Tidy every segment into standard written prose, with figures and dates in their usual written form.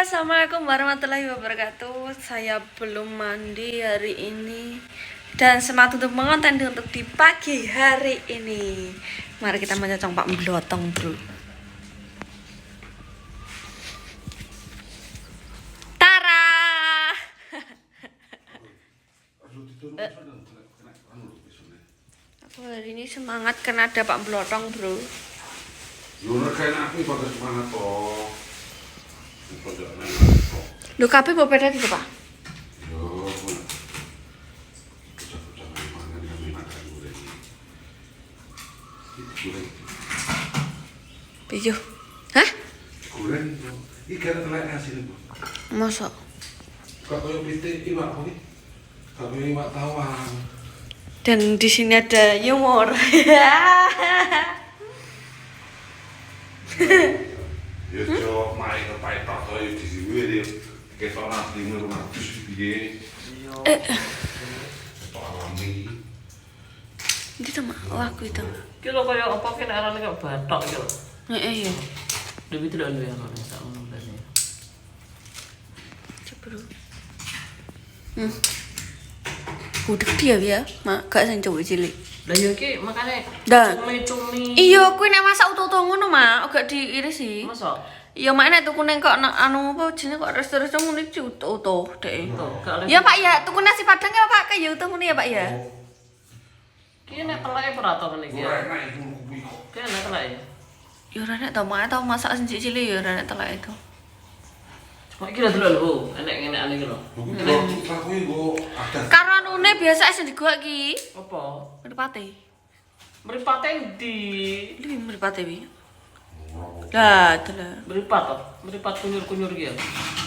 Assalamualaikum warahmatullahi wabarakatuh. Saya belum mandi hari ini dan semangat untuk mengonten untuk di pagi hari ini. Mari kita mencocok Pak Blotong, bro. Tara. Aku hari ini semangat karena ada Pak Blotong, bro. Lu kayak aku pada semangat toh. Lu kabeh mau beda itu, Pak? Yo. Bocah-bocah mangan kami makan goreng. Goreng. Pijo. Hah? Goreng. Iki kan telek hasil itu. Mosok. Kok koyo pitik iwak kuwi. Kok koyo iwak tawang. Dan di sini ada humor. Ya cok, main ke paitok to di sini dia ketok nasi rumah terus piye. Tok alami. Itu mah aku itu. Ki lho kaya apa ki nek arane kaya bathok ki lho. Iya. Dewi tidak duwe ana sak ngono bene. Coba. Budek dia ya, mak gak sing cowok cilik. Lah ya ki makane Dah. cumi-cumi. Iya, kuwi nek masak utuh-utuh ngono, Mak, gak diiris sih. Masa? Iya, mak nek tuku ning kok anu apa jenenge kok resto-resto ngono iki utuh-utuh dek. Gak Ya, Pak ya, tuku nasi padang ya, Pak, kayak utuh ngono ya, Pak ya. Ki nek teleke ora to ngene iki. Ora enak iku kuwi kok. Ki nek teleke. Ya ora nek tau mak tau masak sing cilik ya ora nek telek itu. Cuma iki lho lho, enek ngene ane iki lho. Kuwi kok kuwi go adat. Karo anune biasa sing digawak ki. Apa? Mripate. Mripate ndi? Iki mripate wi. Lah, telah. Mripat to. Mripat kunyur-kunyur ki ya.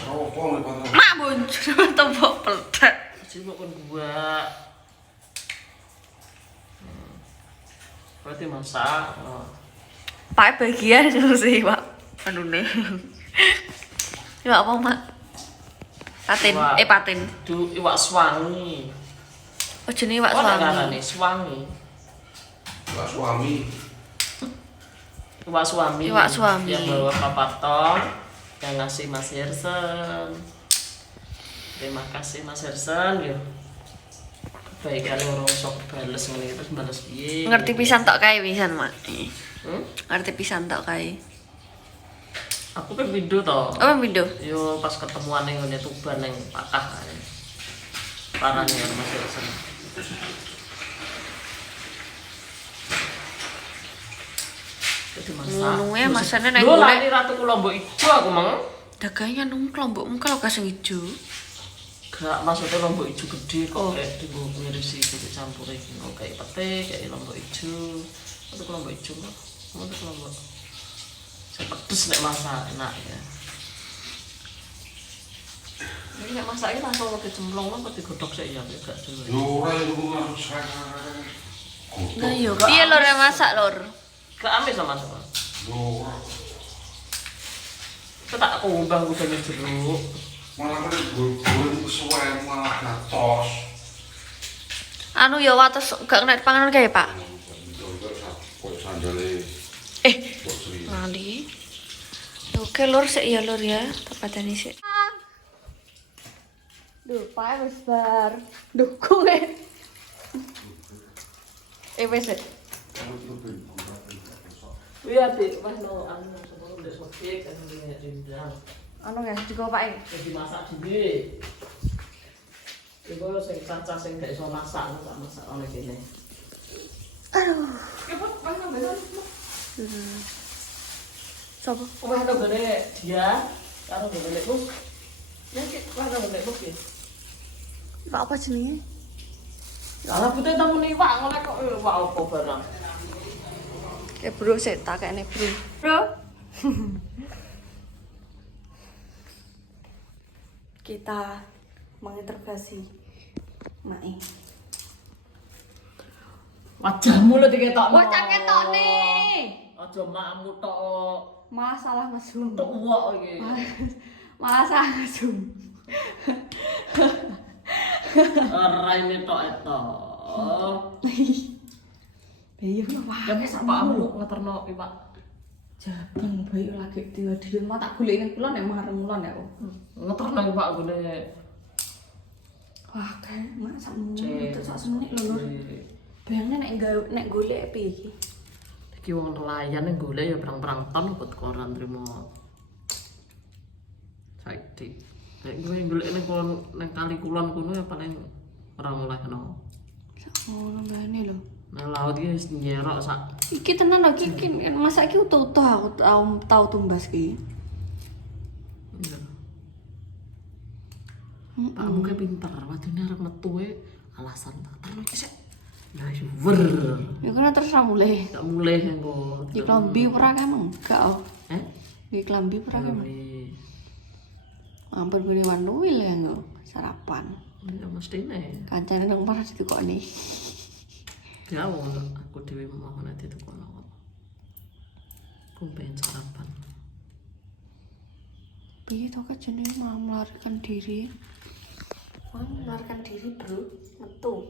Ora apa lho. Mak boncur tombok peledak. Sing kok kon gua. Berarti masak. Pak bagian sih, Pak. Anune. Ya apa, Mak? Patin, patin. Du iwak swangi. Oh, jenenge Pak Oh, nek Suami. ngarane swangi. Lah suami. Iwak suami. Iwak suami. Yang bawa Papa Tom, yang ngasih Mas Hersen. Terima kasih Mas Hersen ya. Kebaikan orang sok bales ngene terus bales piye. Ngerti pisan tok kae pisan, Mak. Hmm? Ngerti pisan tok kae. Aku pengen video to. Apa video? Yo pas ketemuan ning ngene Tuban ning Pakah. Parane karo Mas Hersen. Jadi masak. Ngono ya, masane nek Lho golek lali ratu Lombok Ijo aku mang. dagangnya nang kelompokmu kalau kasing ijo. Gak maksudnya Lombok Ijo gede kok kayak di ngirisi kudu campur iki no kayak pete kayak Lombok Ijo. Untuk Lombok Ijo kok. Untuk Lombok. Saya pedes nek masak enak ya. Ini nek masak iki langsung dicemplung apa digodhog sik ya gak dulu. Yo ora iku harus sekarang. Nah, yo. Piye lor ya masak lor? Gak amis sama sama. Yo ora. Tak kumbang kudune jeruk. Malah kan goreng kesuwen malah gatos. Anu ya wates gak kena panganan kae, Pak. Kok sandale kok sri. Lali. Oke lor sik ya lor ya, tepatane sik. Duh, Pak wis bar. Duh, kowe. Wis. Iya, Dik, pas no anu sebelum ndek sopik kan ndek rindang. Anu ya, juga Pak. Jadi masak dhewe. Iku sing cacah sing gak iso masak tak masak oleh kene. Aduh. Ya, Pak, mana bener? Sopo? Wah, ada gede dia, karo gede bus. Nek wah ada gede bus ya. Pak apa jenenge? Lah putih tamu iwak ngene kok iwak apa barang. Ya bro, saya tak kayaknya bro. Bro. Kita menginterogasi Mai. Wajahmu lho diketokno. Bocah ketok nih. Aja makmu tok. Masalah mesum. Tok uwak iki. Masalah mesum. Ora ini tok etok. Iya, Pak. Ya wis apakmu ngeterno iwak Jabang bayi lagi tinggal di rumah tak golek ning kulon nek mareng kulon ya. Ngetor nang Pak gone. Wah, kayak mak sakmu itu sak semenit lho, Lur. Bayangane nek golek piye iki? Iki wong nelayan yang golek ya perang-perang ton kok koran trimo. Saiki. Nek gue golek ning kali kulon kono ya paling ora olehno. Oh, nambahane lho. Nang laut iki wis nyerok sak. Iki tenan lho iki masa iki utuh-utuh aku tau tumbas ki. Iya. Pakmu ke pinter, wadune arep metu alasan tak terus iki sik. Nah, wer. Ya kan terus ra mulai. Gak mulai engko. Iki klambi ora emang gak oh. Eh? Iki klambi ora emang. Ampun gune wanuil ya engko sarapan. Ya mestine. Kancane nang parah ditukokne. Ya wong aku dhewe mau nanti tukono. Kumpen sarapan. Piye to jenenge melarikan diri? Melarikan diri, Bro. Metu.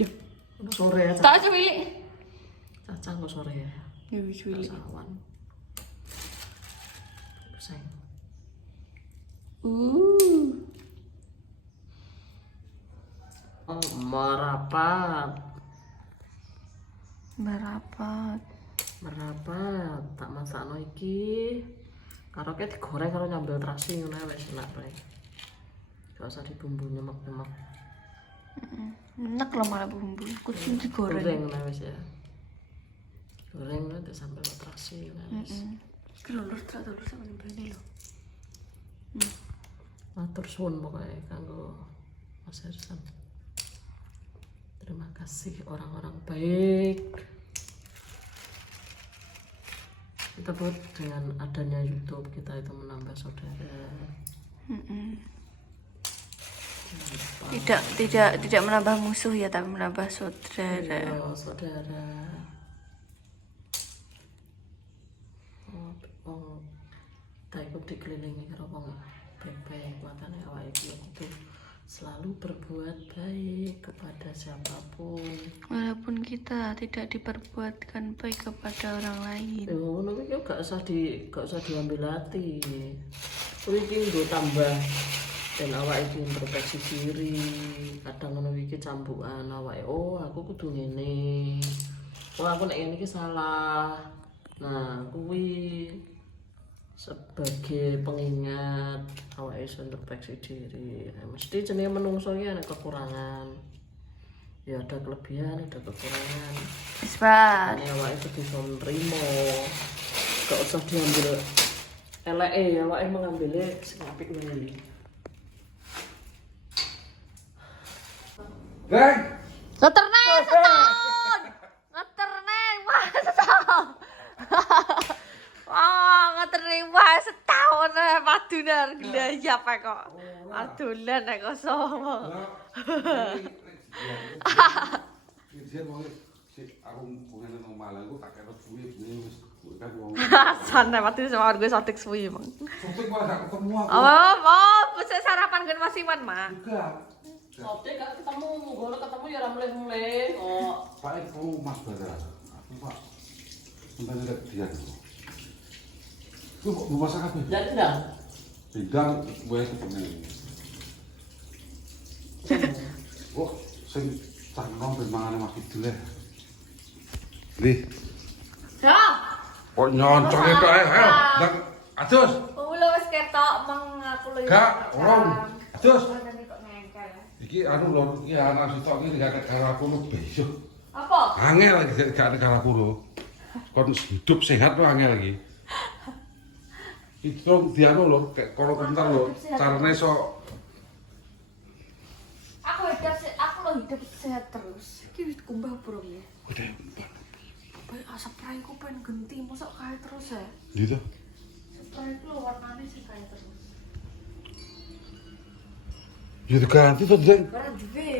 Ya, Udah sore ya. tak aja milik. Caca kok sore ya. Ya wis milik. Sawan. Pusing. Oh, merapat. Merapat. Merapat. Tak masakno iki. Karo ke digoreng karo nyambel terasi ngono wis enak bae. Gak usah dibumbu nyemek-nyemek. Enak lho malah bumbu. Kucing digoreng. Goreng lah wis ya. Goreng nanti sampai terasi wis. Iki lho Lur tak terus sama nyembelane lho. Matur suwun pokoknya kanggo Mas Ersan. Terima kasih orang-orang baik. Kita buat dengan adanya YouTube kita itu menambah saudara. Tidak menambah musuh ya, tapi menambah saudara. Iya, saudara. Oh, tak ikut dikelilingi karo wong baik-baik, makanya awake iki itu selalu berbuat baik kepada siapapun. Walaupun kita tidak diperbuatkan baik kepada orang lain. Ya ngono iki gak usah diambil hati. Kuwi iki nggo tambah dan awake iki introspeksi diri. Kadang ngono iki campukan awake, oh aku kudu ngene. Oh aku nek ngene iki salah. Nah, kuwi sebagai pengingat awake iso introspeksi diri. Mesti jenenge menungso iki ana kekurangan. Ya ada kelebihan, ada kekurangan. Isbat. Ya awake kudu iso nrimo. Gak usah diambil eleke, ya awake mengambilnya sing apik wae. Reng! Ngeterne setahun. Ngeterne wah setahun. Wah, ngeterne wah setahun padunar gila apa kok. Adulan kok somo. Dia mau si aku pengen nang Malang, aku tak kira suwi wis kan wong. Santai padu sama gue sotik suwi emang. Sotik malah gak ketemu aku. Bisa sarapan gue masih wan, Mak. Enggak. Sote gak ketemu, ngono ketemu ya ora mulih-mulih kok. Pak itu Mas Bara. Aku Pak. Sampai lihat dia dulu. Lu mau masak apa? Ndang. Bidang gue ketemu. Oh, sing cangkong ben mangane Mas Kidul ya. Lih, Ya. kok nyoncong itu ayo. Ndang adus. Kulo wis ketok meng aku lho. Gak, urung. Adus. Nanti kok ngengkel. Iki anu lho, iki anak sitok iki gak negara kulo besok. Apa? Angel lagi gak negara kulo. Kon hidup sehat lo angel lagi. Itu dianu lho, kayak kono komentar lho, carane iso Aku lo hidup sehat terus. Iki wis kumbah bro ya. udah. Baik asap raiku pengen genti, mosok kae terus ya. Gitu. Spray itu warnanya sih kae terus. Ya diganti to, Deng. Ora duwe.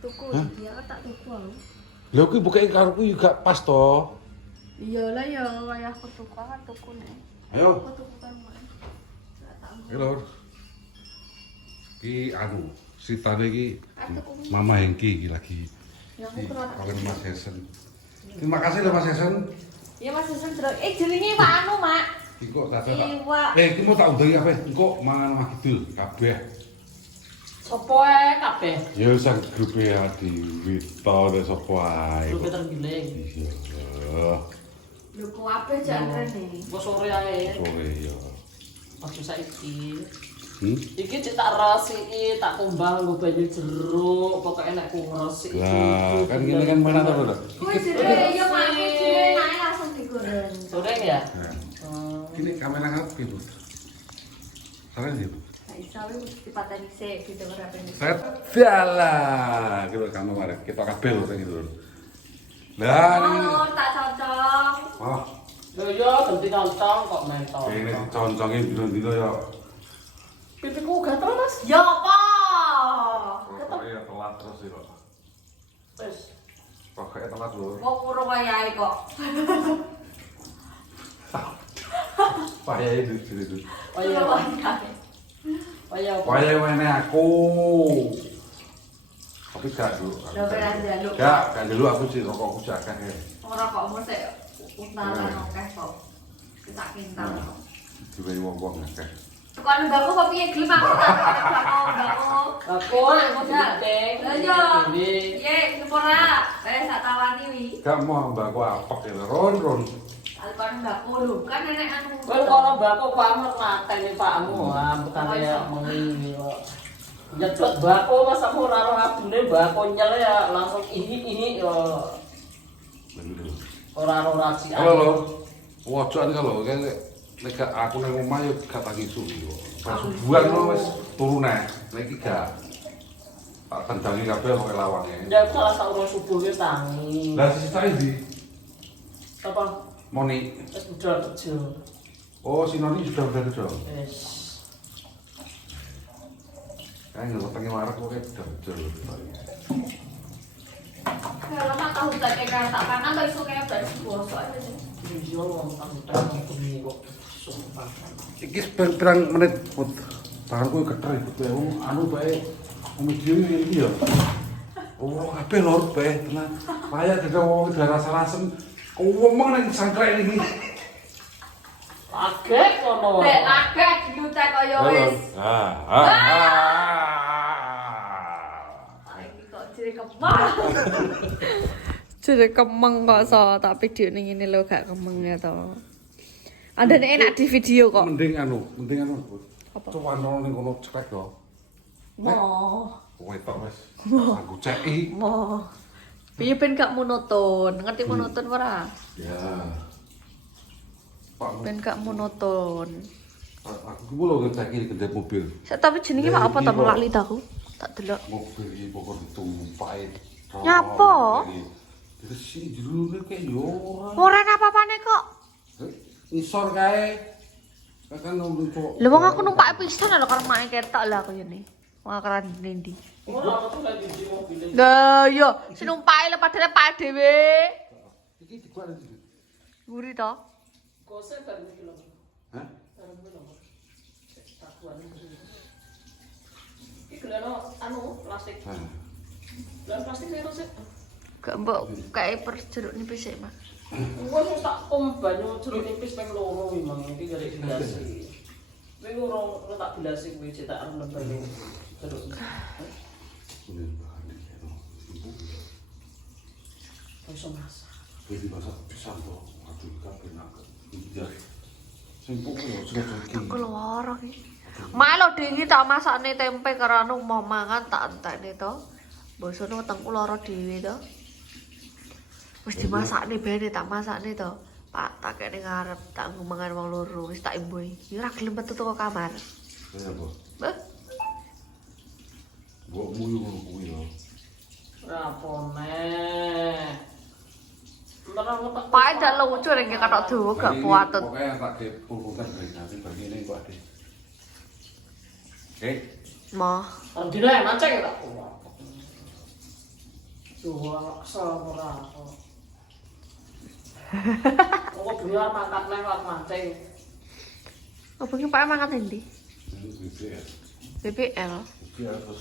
Tuku dia tak tuku aku. Lha kuwi bukae karo kuwi gak pas to. Iya lah ya, wayahku tuku kan tuku nih. Ayo. Aku tuku kan Mak. Halo. Iki anu, ceritane iki Mama Hengki iki lagi. Ya aku Di kena kawin Mas Hesen. Terima kasih loh Mas Hasan. Ya Mas Hasan terus. Jenenge Pak anu, Mak. Iku tak tak. Iwak. Iki mau tak undangi kabeh. Engko mangan omah kidul kabeh. Sopo ae kabeh. Ya sang grup ya di Wito dan sopo ae. Grup tergiling. Iya. Lho kabeh jan rene. Engko sore ae. Sore ya. Aja saiki. Hmm? Iki cek tak resiki, tak kumbah nggo banyu jeruk, pokoke nek ku ngresiki. Lah, kan gini kan mana tuh lho. Kuwi jere ya Mak, jere nae langsung digoreng. Sore ya? Ini kamera ngapain Bu? Saran dia. Nah, isawe mesti dipateni sik gitu ora ben. Set dalah. Gitu kamu mari kita kabel kayak gitu. Lah ini. Oh, tak cocok. Oh, Lho yo ganti koncong kok mentol. ini concongin dino-dino ya. Pipiku gatel, Mas. Ya apa? Pokoknya telat terus sih kok. Wis. Pokoknya telat lho. Wong urung wayahe kok. Payah itu itu. Waya. Waya. Payah mana aku. Tapi gak dulu. Lho ora njaluk. Gak dulu aku sih rokokku jaga ya. Ora kok mesti utaran akeh kok. Tak kintal kok. Diwehi wong-wong akeh. Tekan mbakku kok piye gelem aku tak mbakku. Aku nek mau diting. Lah yo. Piye gelem ora? Tak tawani wi. Gak mau mbakku apek ya ron. Tekan mbakku lho, kan nenek anu. Kowe kono mbakku pamer mateni pakmu, bukan kaya mengi kok. Nyeblek mbakku mas aku ora ro abune mbakku nyel ya langsung ihi yo. Ora ro racikan. Halo lho. Wojokan kalau kan nek aku nang omah yo gak tak isu yo. Pas subuhan lho wis turu nek. Nek iki gak tak kendangi kabeh kok lawange. Ya salah satu subuh wis tangi. Lah sisi tak ndi? Apa? Moni. Wis budal kerja. Oh, si Noni sudah kerja. Wis. Kayak nggak pengen marah kok kayak udah kerja. Kalau tak tahu tak kayak tak kanan tak iso kayak dari bosok aja. Video wong tahu bengi kok sumpah. Iki pirang menit put. Tanganku geter iku anu bae. Medium iki ya. Oh, kabeh lor bae tenan. Kaya gede wong rasa-rasem. Ngomong nang sangkrek iki. Agek kono. Dek akeh diutek kaya wis. Iki kok jere kemang. Jere kemeng kok so, tak video ning ngene lho gak kemeng ya to. Andane enak di video kok. Mending anu. Apa? Coba ning kono ceklek to. Mo. Kowe tok wis. Aku ceki. Mo. Piye ben gak monoton? Ngerti monoton ora? Ya. Pak, Ben gak monoton. aku ki lho ngeceki kendek mobil. Sak tapi jenenge Pak apa ta lali ta aku? Tak delok. Mobil iki pokok ditumpahi. Nyapa? Terus sini jerune kayak yo ora. Ora apa-apane kok. Isor kae. Kan nunggu kok. Lha wong aku numpak pisan lho karo mak ketok lah aku ngene. Wong akan ndi. Ora aku lagi di mobil. Lah yo, sing numpake lho padahal Pak dhewe. Iki dikuat iki. Nguri to. Kose kan iki lho. Hah? Bareng lho. Takuan. Iki geleno anu plastik. Lah plastik karo sik. Gak mbok kae perjeruk nipis sik, Mas. Gua wis tak banyu jeruk nipis ping loro iki mang iki garek dilasi. Kowe urung tak dilasi kowe cek tak arep lebane. Jeruk. Ini bahan iki. Iso masak. Jadi masak pisang to. Aduh kabeh nak. Iki. Sing pokoke yo sing Aku lara iki. Mak lho dingi tak masakne tempe karo anu mau mangan tak entekne to. Bosono wetengku lara dhewe to. Wis dimasakne bene tak masakne to. Pak tak kene ngarep tak mangan wong loro wis tak imbuhi. Ya ora gelem metu teko kamar. Ya apa? Beh, Mbok muyu ngono kuwi yo. Rapone. Menawa Pak dak lucu ning katok dawa gak puatut. Pokoknya tak dipulungkan dari nanti bagi ini kok ade. Oke. Mah, dina ya mancing ya tak kuat. Tuh, salah ora. Kok dua mangkat lewat mancing. opo ki Pak mangan endi? Ini BBL. BBL. Iki harus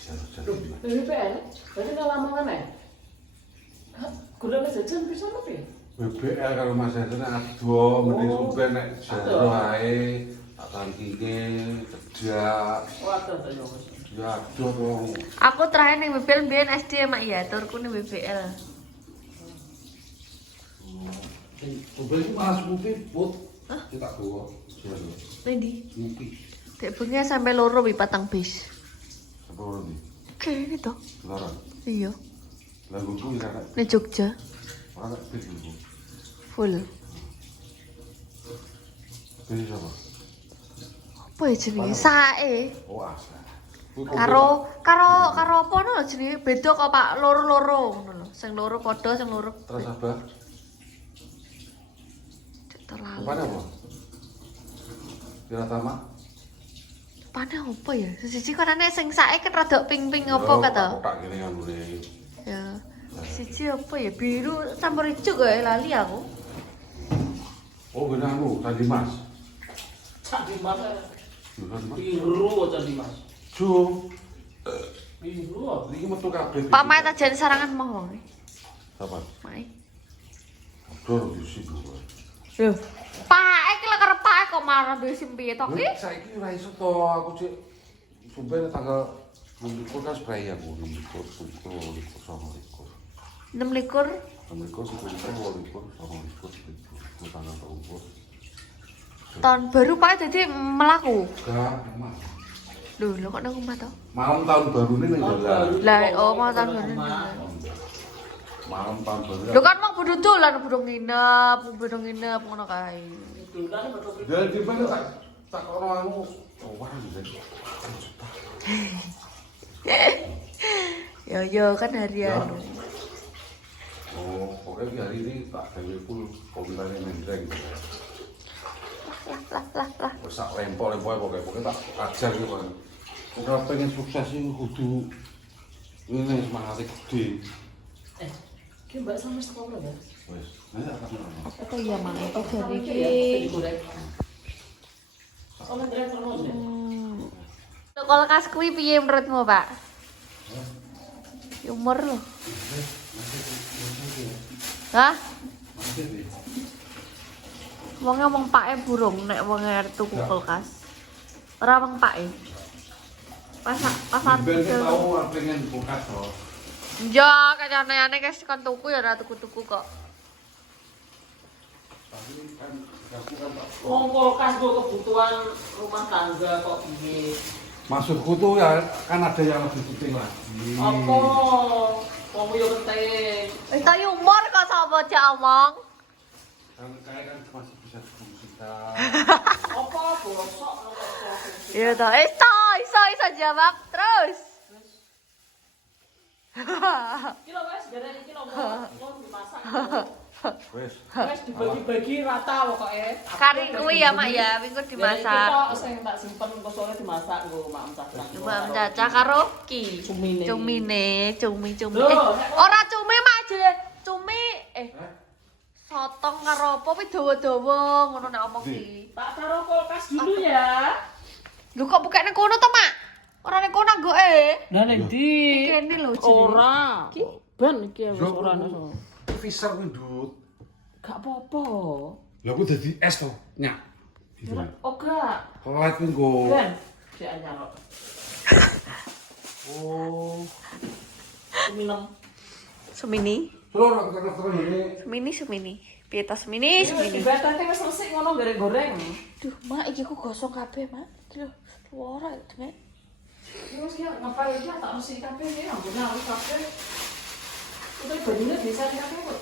jalan-jalan. BBL, berarti kalau lamongan ya? Gurame jajan bisa apa ya? BBL kalau Mas Hendra aduh, mending sumpah nek jero ae, tak tangkinge, cedak. Waduh, tak yo. Ya aduh dong. Aku terakhir ning BBL mbiyen SD mak ya, turku ning BBL. Mobil iki malah sepupi, Put. Kita gowo. Ning ndi? Sepupi. Dek bengi sampai loro wi patang bis. Apa ora iki? Kene to. Larang. Iya, Lagu ku ora ning Jogja ora bis iku. full. Bis apa? Apa ya jenenge? Sae. Oh, asa. Karo apa no jenenge? Beda kok Pak, loro-loro ngono lho. Sing loro padha, sing loro. Terus apa? Terlalu. Apa apa? Kira tamak? Pane apa ya? Siji kan ana sing sae kan rada pink-pink apa kata? Tak gini kan ngene. Ya. Siji apa ya? Biru campur ijo kok lali aku. Oh, benar lu, tadi Mas. Cak di Mas. Benar Mas. Biru cak di Mas. Ju. Biru. Iki metu kabeh. Pak Mai tak jan sarangan mau. Apa? Mai. Dor diusi gue. Lho, Pak iki lek arep Pak kok marah wis piye to ki? Saiki ora iso to, aku cek sumpah tanggal 24 kan spray aku 24 sama 26. 24 tanggal 24. Tahun baru Pak dadi melaku. Enggak, emang. Lho, kok nang omah to? Malam tahun baru ini ning jalan. Lah, oh mau tahun baru. Malam tahun baru. Lho kan mau bodho dolan bodho nginep ngono kae. Jadi mana tak orang anu, wah gitu. Yo kan harian. Oh, pokoknya hari ini tak gawe full komentarnya mendreng. Lah. Wes sak lempol pokoknya tak ajar gitu kan. Kalau pengen sukses itu kudu ini semangatnya gede. Ki Mbak sampe sekolah ya? Wes, nanti akan Apa to ya mang? Apa jare iki? Oleh driver terus ya? Kulkas kuwi piye menurutmu, Pak? Umur lho. Hah? Wonge ngomong pake burung nek wonge arep tuku kulkas. Ora wong pake. Pasar Ben tahu pengen buka toh. Ya, kacane guys kon tuku ya ora tuku-tuku kok. Tapi kan aku kan tak. Wong kulkas go kebutuhan rumah tangga kok piye? Maksudku tuh ya kan ada yang lebih penting lagi. Apa? Wong yo penting. Wis ta umur kok sapa aja omong. Kan kayak kan masih bisa difungsikan. Apa bosok kok. Iya toh, iso jawab terus. Iki lho wes gara iki lho mau dimasak. Wes. Wes dibagi-bagi rata pokoke. Kari kuwi ya, Mak ya, minggu dimasak. Iki sing tak simpen engko sore dimasak nggo Mak Cacah. Mbak Caca karo ki. Cumine. Cumi. Loh, Ora cumi Mak jere. Cumi sotong karo apa kuwi dawa-dawa ngono nek omong ki. Tak taruh kulkas dulu ya. Lho kok bukane kono to, Mak? Ora nek kono nggoke. Lah nek ndi? Kene lho jenenge. Ora. Ki? Ben iki wis ora ono. Freezer ndut. Gak apa-apa. Lah aku dadi es to, nyak. Gitu. Oh gak. Kelet ku nggo. Ben, si anyar kok. Oh. Minum. Sumini. Terus aku ini. Sumini. Piye ta Sumini? Dibatake wis resik ngono goreng-goreng. Duh, Mak iki ku gosong kabeh, Mak. Iki lho, ora itu, Mak. Terus ki ngapain aja tak resik kabeh ya, ampun aku kabeh. Itu bajunya bisa di kabeh kok.